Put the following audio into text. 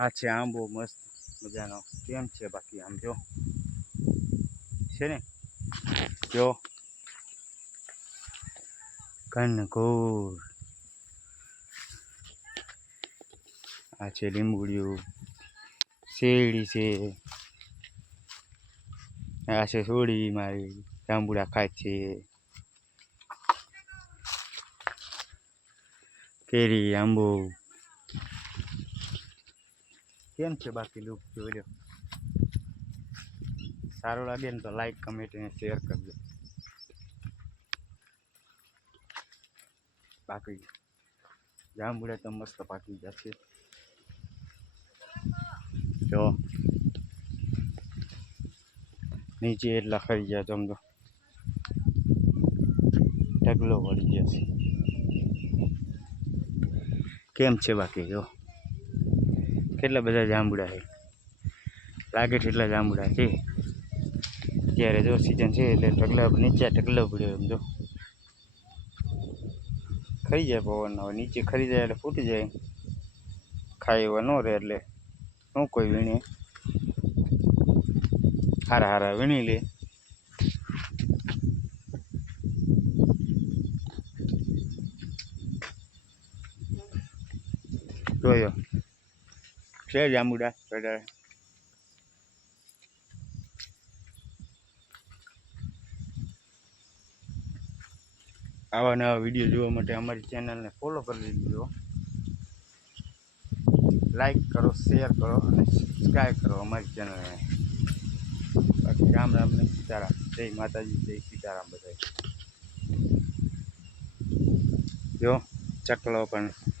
આ છે આંબો મસ્ત મજાનો કેમ છે બાકી આમ જો છે ને જો ઘનઘોર આ છે લીંબુડિયું શેરડી છે આ છે સોડી મારી જાંબુડા ખાય છે કેરી આંબો કેમ છે બાકી લુક જોઈ લો સારું લાગે ને તો લાઈક કમેન્ટ અને શેર કરજો બાકી જાંબુડા તો મસ્ત પાકી જશે જો નીચે એટલા ખરી ગયા સમજો ઢગલો વળી ગયા છે કેમ છે બાકી જો કેટલા બધા જાંબુડા છે લાગે છે એટલા જાંબુડા છે અત્યારે જો સીઝન છે એટલે ઢગલા નીચે ઢગલો પડ્યો એમ જો ખાઈ જાય પવન હવે નીચે ખરી જાય એટલે ફૂટી જાય ખાય એવા ન રહે એટલે શું કોઈ વીણે હારા હારા વીણી લે જોયો છે જાંબુડા વધારે આવા નવા વિડીયો જોવા માટે અમારી ચેનલને ફોલો કરી દીજો લાઈક કરો શેર કરો અને સબસ્ક્રાઈબ કરો અમારી ચેનલને બાકી રામ રામ ને સીતારામ જય માતાજી જય સીતારામ બધા જો ચકલો પણ